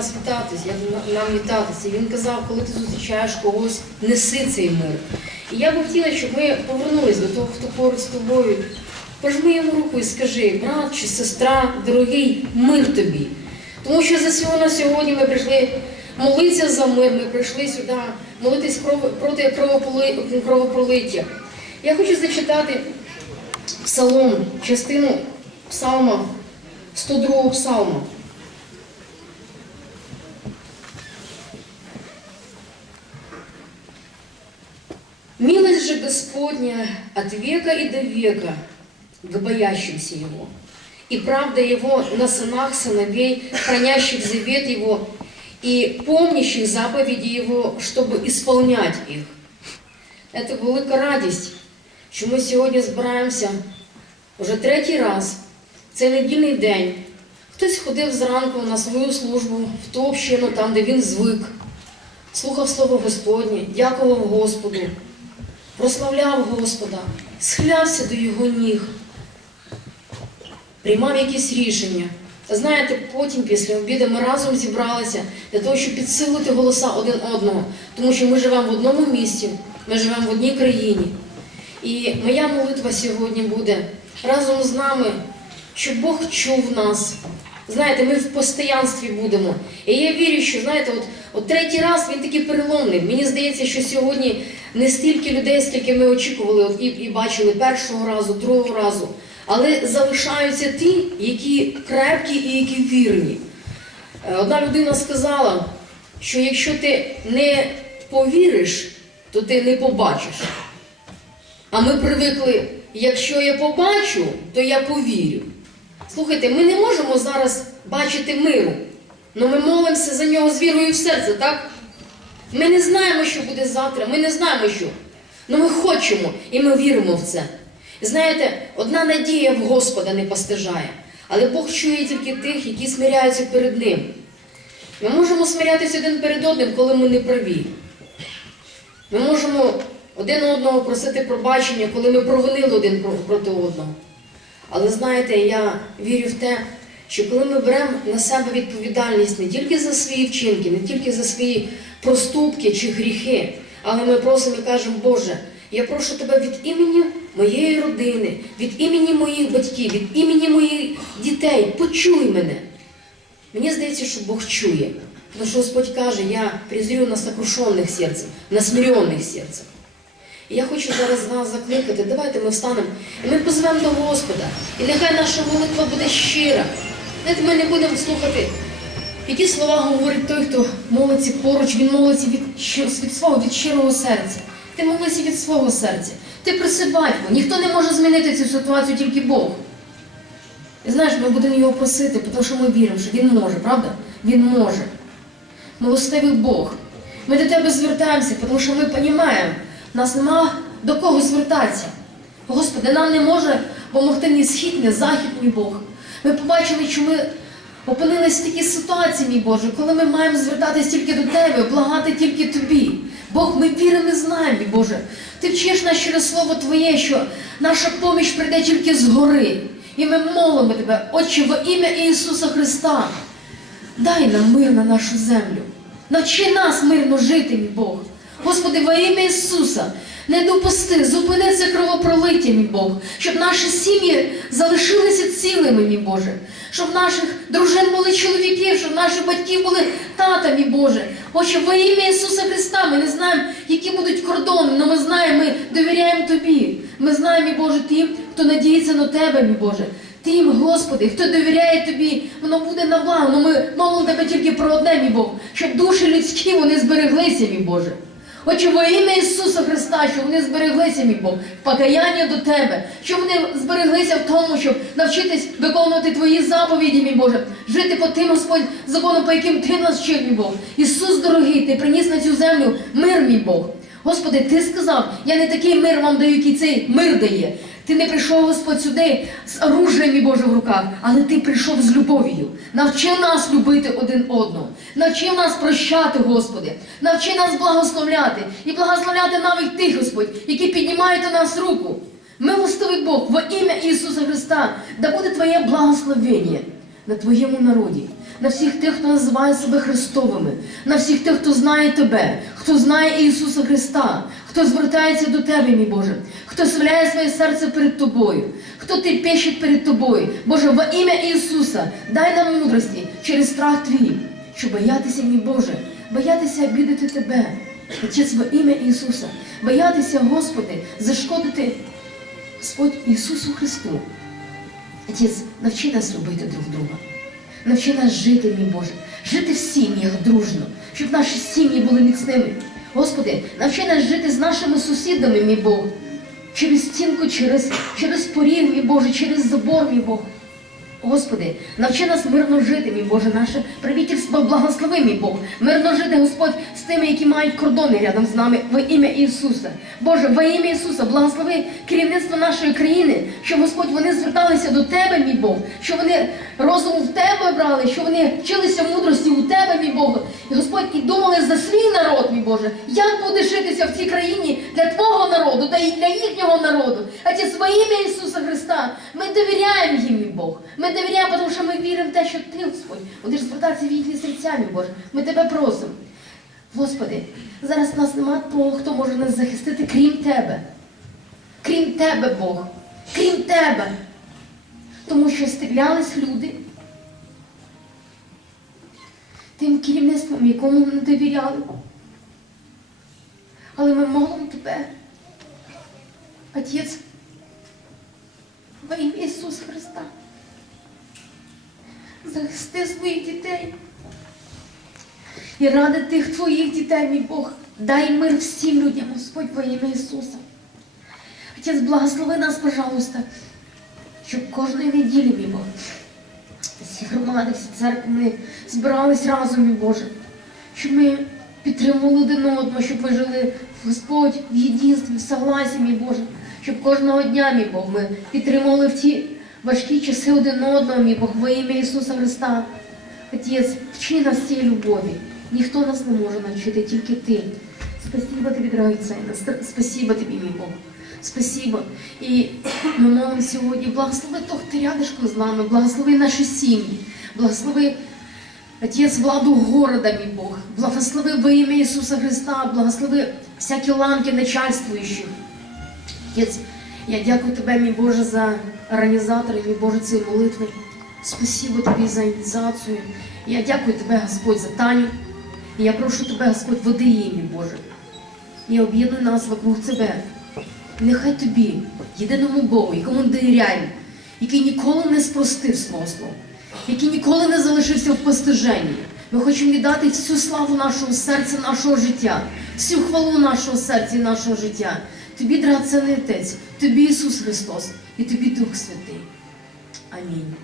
нас вітатись, на- нам вітатися. Він казав, коли ти зустрічаєш когось, неси цей мир. І я би хотіла, щоб ми повернулись до того, хто поруч з тобою. Пожми йому руку і скажи, брат чи сестра, дорогий, мир тобі. Тому що за сьогодні сьогодні ми прийшли молитися за мир, ми прийшли сюди молитись проти кровопролиття. Я хочу зачитати псалом, частину псалма, 102 псалма. Милость же Господня от века и до века к боящимся Его. И правда Его на сынах сыновей, хранящих завет Его и помнящих заповеди Его, чтобы исполнять их. Це велика радість, що ми сьогодні збираємося вже третій раз. Це недільний день. Хтось ходив зранку на свою службу в ту общину, там, де він звик, слухав слово Господнє, дякував Господу, прославляв Господа, схилявся до Його ніг, приймав якісь рішення. Знаєте, потім після обіду ми разом зібралися для того, щоб підсилити голоса один одного, тому що ми живемо в одному місті, ми живемо в одній країні. І моя молитва сьогодні буде разом з нами, щоб Бог чув нас. Знаєте, ми в постоянстві будемо. І я вірю, що знаєте, от, от третій раз він такий переломний. Мені здається, що сьогодні не стільки людей, скільки ми очікували от, і, і бачили першого разу, другого разу. Але залишаються ті, які крепкі і які вірні. Е, Одна людина сказала, що якщо ти не повіриш, то ти не побачиш. А ми привикли, якщо я побачу, то я повірю. Слухайте, ми не можемо зараз бачити миру, але ми молимося за нього з вірою в серце, так? Ми не знаємо, що буде завтра, ми не знаємо, що. Але ми хочемо і ми віримо в це. Знаєте, одна надія в Господа не постижає, але Бог чує тільки тих, які смиряються перед Ним. Ми можемо смирятися один перед одним, коли ми не праві. Ми можемо один одного просити пробачення, коли ми провинили один проти одного. Але знаєте, я вірю в те, що коли ми беремо на себе відповідальність не тільки за свої вчинки, не тільки за свої проступки чи гріхи, але ми просимо і кажемо, Боже, я прошу тебе від імені моєї родини, від імені моїх батьків, від імені моїх дітей, почуй мене. Мені здається, що Бог чує. Тому що Господь каже, я презрю на сокрушених серцем, на смиренних серцем. І я хочу зараз вас закликати, давайте ми встанемо і ми позвемо до Господа. І нехай наша молитва буде щира. Знаєте, ми не будемо слухати, які слова говорить той, хто молиться поруч, він молиться від, від свого, від щирого серця. Ти молися від свого серця. Ти проси батько. Ніхто не може змінити цю ситуацію, тільки Бог. І знаєш, ми будемо його просити, тому що ми віримо, що він може, правда? Він може. Милостивий Бог. Ми до тебе звертаємося, тому що ми розуміємо, нас нема до кого звертатися. Господи, нам не може допомогти ні схід, ні захід, ні Бог. Ми побачили, що ми опинились в такій ситуації, мій Боже, коли ми маємо звертатись тільки до Тебе, благати тільки Тобі. Бог, ми віримо і знаємо, мій Боже. Ти вчиш нас через Слово Твоє, що наша поміч прийде тільки згори. І ми молимо Тебе, Отче, во ім'я Ісуса Христа. Дай нам мир на нашу землю. Навчи нас мирно жити, мій Бог. Господи, во ім'я Ісуса, не допусти, зупини це кровопролиття, мій Бог, щоб наші сім'ї залишилися цілими, мій Боже, щоб наших дружин були чоловіки, щоб наших батьків були тата, мій Боже. Отче, во ім'я Ісуса Христа, ми не знаємо, які будуть кордони, але ми знаємо, ми довіряємо Тобі. Ми знаємо, мій Боже, тим, хто надіється на Тебе, мій Боже. Тим, Господи, хто довіряє тобі, воно буде на благо. Ми молимо тебе тільки про одне, мій Бог, щоб душі людські вони збереглися, мій Боже. Отче, во ім'я Ісуса Христа, щоб вони збереглися, мій Бог, в покаянні до Тебе, щоб вони збереглися в тому, щоб навчитись виконувати Твої заповіді, мій Боже, жити по тим, Господь, законам, по яким Ти нас вчив, мій Бог. Ісус дорогий, Ти приніс на цю землю мир, мій Бог. Господи, Ти сказав, я не такий мир вам даю, який цей мир дає. Ти не прийшов, Господь, сюди з оружієм, мій Боже, в руках, але ти прийшов з любов'ю. Навчи нас любити один одного. Навчи нас прощати, Господи. Навчи нас благословляти і благословляти навіть тих, Господь, які піднімають на нас руку. Милостивий Бог, во ім'я Ісуса Христа, да буде Твоє благословення на Твоєму народі. на всіх тих, хто називає себе Христовими, на всіх тих, хто знає Тебе, хто знає Ісуса Христа, хто звертається до Тебе, мій Боже, хто свляє своє серце перед Тобою, хто ти пещить перед Тобою. Боже, во ім'я Ісуса, дай нам мудрості через страх Твій, щоб боятися, мій Боже, боятися обідати Тебе. Отець, во ім'я Ісуса, боятися, Господи, зашкодити Господь Ісусу Христу. Отець, навчи нас любити друг друга. Навчи нас жити, мій Боже, жити в сім'ях дружно, щоб наші сім'ї були міцними. Господи, навчи нас жити з нашими сусідами, мій Бог, через стінку, через, через поріг, мій Боже, через забор, мій Бог. Господи, навчи нас мирно жити, мій Боже, наше правительство благослови, мій Бог. Мирно жити, Господь, з тими, які мають кордони рядом з нами, во ім'я Ісуса. Боже, во ім'я Ісуса, благослови керівництво нашої країни, щоб Господь вони зверталися до Тебе, мій Бог, що вони розуму в Тебе брали, що вони вчилися мудрості у Тебе, мій Бог. І Господь, і думали за свій народ, мій Боже, як буде житися в цій країні для Твого народу та і для їхнього народу. Отець, во ім'я Ісуса Христа, ми довіряємо їм, мій Бог. Ми довіряємо, тому що ми віримо в те, що Ти, Господь, будеш звертатися в їхні серця, Боже. Ми Тебе просимо. Господи, зараз нас немає того, хто може нас захистити, крім Тебе. Крім Тебе, Бог. Крім Тебе. Тому що стрілялись люди тим керівництвом, якому не довіряли. Але ми молимо Тебе, Отець, во ім'я Ісуса Христа. Захисти своїх дітей. І ради тих твоїх дітей, мій Бог, дай мир всім людям, Господь, во ім'я Ісуса. Отець, благослови нас, пожалуйста, щоб кожної неділі, мій Бог, всі громади, всі церкви, ми збирались разом, мій Боже, щоб ми підтримували один одного, щоб ми жили, Господь, в єдинстві, в согласі, мій Боже, щоб кожного дня, мій Бог, ми підтримували в ті важкі часи один одного, мій Бог, во ім'я Ісуса Христа. Отець, вчи нас цієї любові. Ніхто нас не може навчити, тільки ти. Спасибо тобі, драгоценна. Ст- Спасибо тобі, мій Бог. Спасибо. І ми молимо сьогодні. Благослови того, хто рядишком з нами, благослови наші сім'ї, благослови Отець владу города, мій Бог. Благослови во ім'я Ісуса Христа, благослови всякі ланки начальствуючих. Отець, я дякую тебе, мій Боже, за організатори, мій Боже, цієї молитви. Спасибо тобі за ініціацію. Я дякую тебе, Господь, за Таню. І я прошу тебе, Господь, води її, Боже. І об'єднуй нас вокруг тебе. Нехай тобі, єдиному Богу, якому довіряємо, який ніколи не спростив слова, який ніколи не залишився в постиженні. Ми хочемо віддати всю славу нашого серця, нашого життя, всю хвалу нашого серця і нашого життя. Тобі, драгоценний Отець, тобі Ісус Христос і тобі Дух Святий. Амінь.